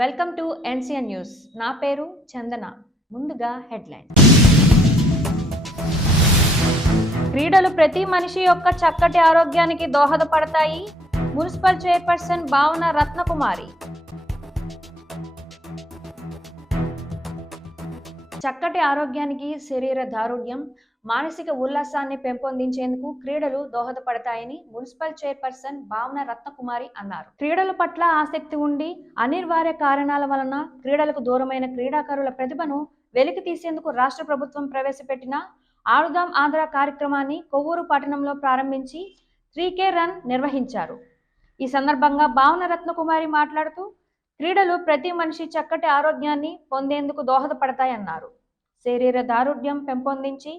Welcome to NCN news. నా పేరు చందన. ముందుగా హెడ్లైన్. క్రీడలు ప్రతి మనిషి యొక్క చక్కటి ఆరోగ్యానికి దోహదపడతాయి. మున్సిపల్ చైర్పర్సన్ భావన రత్నకుమారి. చక్కటి ఆరోగ్యానికి శరీర దారుఢ్యం, మానసిక ఉల్లాసాన్ని పెంపొందించేందుకు క్రీడలు దోహదపడతాయని మున్సిపల్ చైర్పర్సన్ భావన రత్నకుమారి అన్నారు. క్రీడల పట్ల ఆసక్తి ఉండి అనివార్య కారణాల వలన క్రీడలకు దూరమైన క్రీడాకారుల ప్రతిభను వెలికి తీసేందుకు రాష్ట్ర ప్రభుత్వం ప్రవేశపెట్టిన ఆడుదాం ఆంధ్ర కార్యక్రమాన్ని కొవ్వూరు పట్టణంలో ప్రారంభించి 3K రన్ నిర్వహించారు. ఈ సందర్భంగా భావన రత్నకుమారి మాట్లాడుతూ క్రీడలు ప్రతి మనిషి చక్కటి ఆరోగ్యాన్ని పొందేందుకు దోహదపడతాయన్నారు. శరీర దారుఢ్యం పెంపొందించి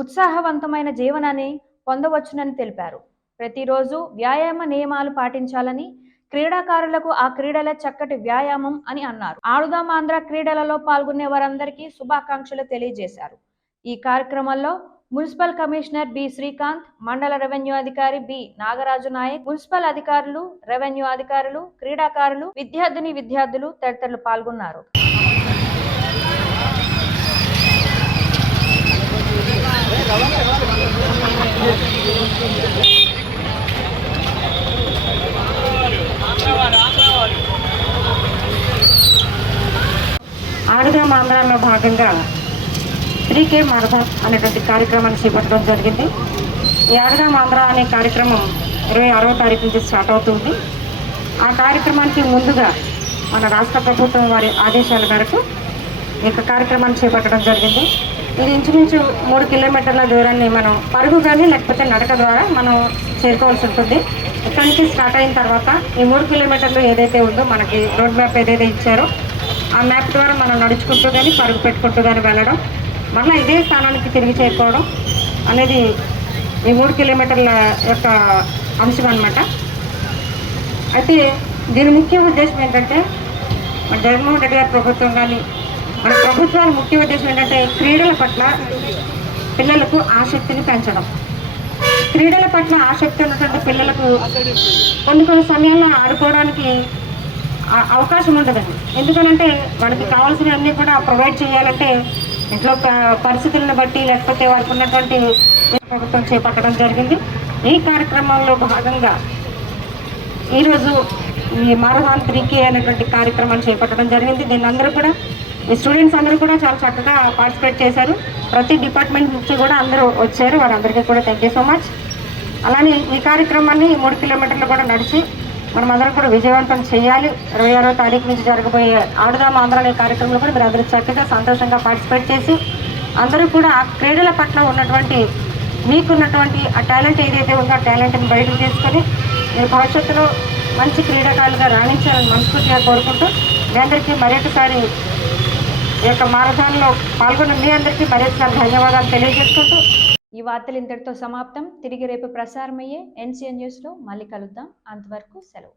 ఉత్సాహవంతమైన జీవనాన్ని పొందవచ్చునని తెలిపారు. ప్రతిరోజు వ్యాయామ నియమాలు పాటించాలని, క్రీడాకారులకు ఆ క్రీడల చక్కటి వ్యాయామం అని అన్నారు. ఆడుదాం ఆంధ్ర క్రీడలలో పాల్గొనే వారందరికీ శుభాకాంక్షలు తెలియజేశారు. ఈ కార్యక్రమంలో మున్సిపల్ కమిషనర్ బి శ్రీకాంత్, మండల రెవెన్యూ అధికారి బి నాగరాజు నాయక్, మున్సిపల్ అధికారులు, రెవెన్యూ అధికారులు, క్రీడాకారులు, విద్యార్థులు తదితరులు పాల్గొన్నారు. ఆడుదాం ఆంధ్రాలో భాగంగా 3K మారథాన్ అనేటువంటి కార్యక్రమాన్ని చేపట్టడం జరిగింది. ఈ ఆడుదాం ఆంధ్ర అనే కార్యక్రమం 26వ తారీఖు నుంచి స్టార్ట్ అవుతుంది. ఆ కార్యక్రమానికి ముందుగా మన రాష్ట్ర ప్రభుత్వం వారి ఆదేశాల మేరకు ఈ యొక్క కార్యక్రమాన్ని చేపట్టడం జరిగింది. ఇది ఇంచుమించు 3 కిలోమీటర్ల దూరాన్ని మనం పరుగు కానీ లేకపోతే నడక ద్వారా మనం చేరుకోవాల్సి ఉంటుంది. ఇక్కడి నుంచి స్టార్ట్ అయిన తర్వాత ఈ 3 కిలోమీటర్లు ఏదైతే ఉందో మనకి రోడ్ మ్యాప్ ఏదైతే ఇచ్చారో ఆ మ్యాప్ ద్వారా మనం నడుచుకుంటూ కానీ పరుగు పెట్టుకుంటూ కానీ వెళ్ళడం, మళ్ళీ ఇదే స్థానానికి తిరిగి చేరుకోవడం అనేది ఈ 3 కిలోమీటర్ల యొక్క అంశం అన్నమాట. అయితే దీని ముఖ్య ఉద్దేశం ఏంటంటే మన జగన్మోహన్ రెడ్డి గారి ప్రభుత్వం కానీ మన ప్రభుత్వాల ముఖ్య ఉద్దేశం ఏంటంటే క్రీడల పట్ల పిల్లలకు ఆసక్తిని పెంచడం. క్రీడల పట్ల ఆసక్తి ఉన్నటువంటి పిల్లలకు కొన్ని సమయాల్లో ఆడుకోవడానికి అవకాశం ఉండదండి. ఎందుకనంటే వాళ్ళకి కావాల్సినవన్నీ కూడా ప్రొవైడ్ చేయాలంటే ఇంట్లో పరిస్థితులను బట్టి లేకపోతే వారికి ఉన్నటువంటి ప్రభుత్వం చేపట్టడం జరిగింది. ఈ కార్యక్రమంలో భాగంగా ఈరోజు ఈ మారథాన్ 3K అనేటువంటి కార్యక్రమాన్ని చేపట్టడం జరిగింది. దీన్ని అందరూ కూడా ఈ స్టూడెంట్స్ అందరూ కూడా చాలా చక్కగా పార్టిసిపేట్ చేశారు. ప్రతి డిపార్ట్మెంట్ నుంచి కూడా అందరూ వచ్చారు. వారందరికీ కూడా థ్యాంక్ యూ సో మచ్. అలానే ఈ కార్యక్రమాన్ని 3 కిలోమీటర్లు కూడా నడిచి మనం అందరం కూడా విజయవంతం చేయాలి. 26వ తారీఖు నుంచి జరగబోయే ఆడుదాం ఆంధ్ర అనే కార్యక్రమంలో కూడా మీరు అందరూ చక్కగా సంతోషంగా పార్టిసిపేట్ చేసి అందరూ కూడా ఆ క్రీడల పట్ల ఉన్నటువంటి మీకున్నటువంటి ఆ టాలెంట్ ఏదైతే ఉందో ఆ టాలెంట్ని బయటకు తీసుకొని మీరు భవిష్యత్తులో మంచి క్రీడాకారులుగా రాణించాలని మనస్ఫూర్తిగా కోరుకుంటూ మీ అందరికీ మరొకసారి ఈ యొక్క మారథాన్లో పాల్గొన్న మీ అందరికీ మరొకసారి ధన్యవాదాలు తెలియజేసుకుంటూ ఈ వార్తలు ఇంతటితో సమాప్తం. తిరిగి రేపు ప్రసారమయ్యే ఎన్సిఎన్ న్యూస్లో మళ్ళీ కలుద్దాం. అంతవరకు సెలవు.